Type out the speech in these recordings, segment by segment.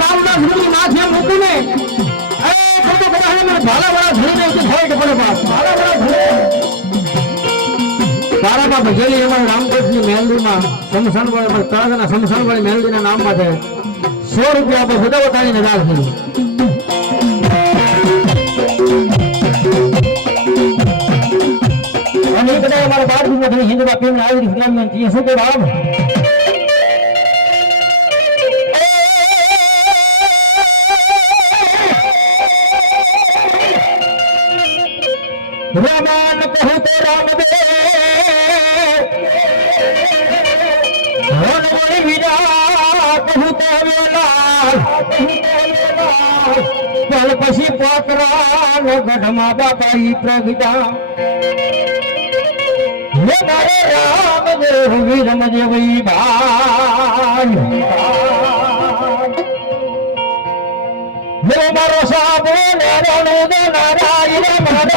મારા બાવના ધણી માથે મૂકું ને એ તો બધા મને ભાલાવાળા ધણીને કે હોય કે પડે બાપ ભાલાવાળા ધણી તારા બાપ ગેલી એમાં રામકોટની મેલડીમાં સમસાન વાળા તળાજાના સમસાન વાળી મેલડીના નામ માટે 100 રૂપિયા પર બધા વટાવીને રાખી અને એ બધા અમારા બાળકીમાં ઘણી હિન્દમાં કેમ આવી ઇસ્લામમાં એ શું કે બાપ रामान कहूँ तो राम दे हनुमान वीरा कहूँ तो वेला पल पशी पोकरा नो गढ़मा बापाई प्रगटा हे मारे राम देव वीर मजे वही भाई हे मारो साबो नारायण नारायण नारायण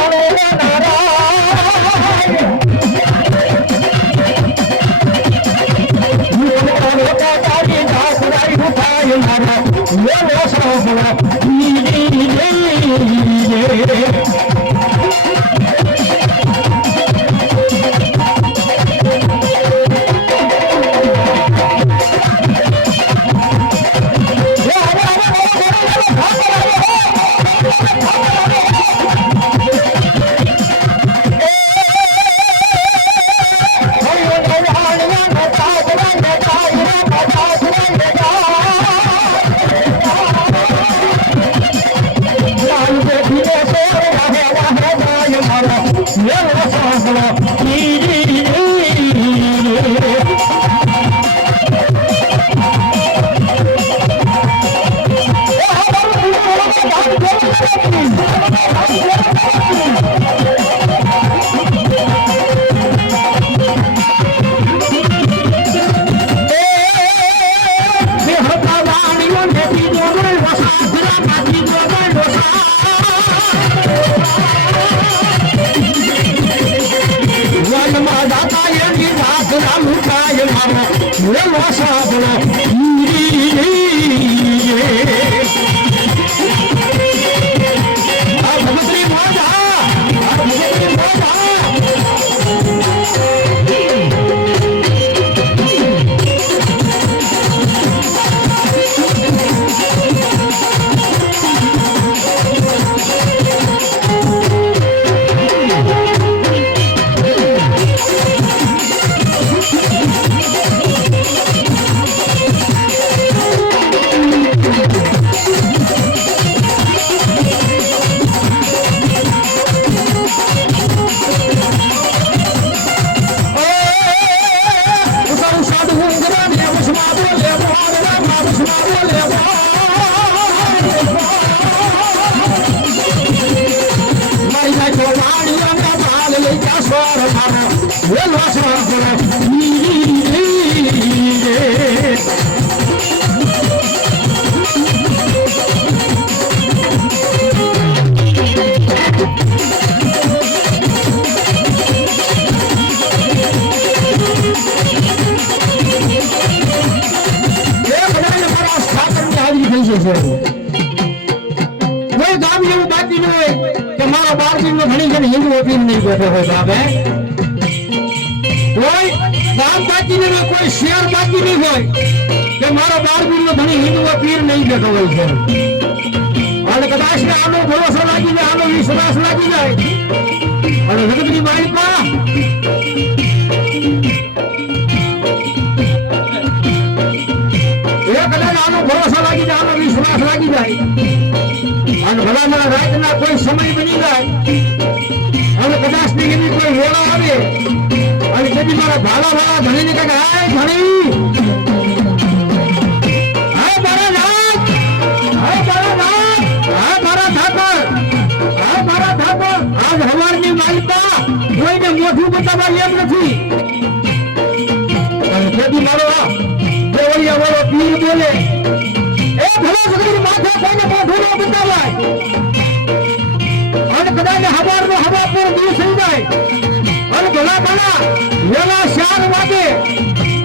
कोई शेर बाकी नहीं हो कि मारो बार भी धनी हिंदू पीर नहीं बैठो गई है और कदाच ने आनो भरोसा लागी जाए आनो विश्वास लागी जाए और जगतनी मालिक का ये कदाच आनो भरोसा लागी जाए आनो विश्वास लागी जाए और भला मेरा रात ना कोई समय बनी जाए और कदाच ने यदि कोई वेला आवे और यदि मारा भाला भाला धनी ने कहा है धनी हाय मारा नाथ हाय मारा नाथ हाय मारा ठाकर आज हमारी मालिका कोई ने मोठू बतावा एम નથી और यदि मारो देवरिया वालो पीर बोले ए भला सगरी माथा कोई ने मोठू न बतावाय और कदाच हवार નો હવા પર દિવસ થઈ જાય અને ભલા ભલા વેલા 4 વાગે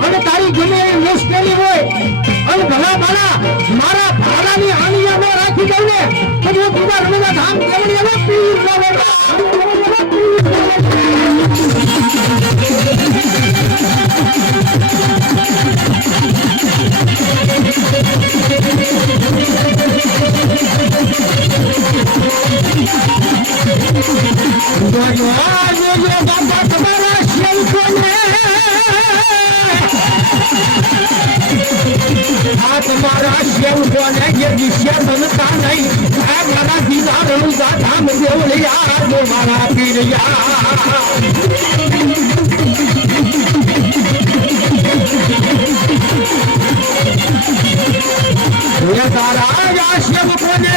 અને તારી ગમે એવી મુશ્કેલી હોય અને ભલા ભલા મારા ભાલા મારા સેવકોને જે દિશ્ય બનતા નહીં આ મારા દીના રણુદા ધામ દેવળિયા જો મારા પીરયા તારા સેવકોને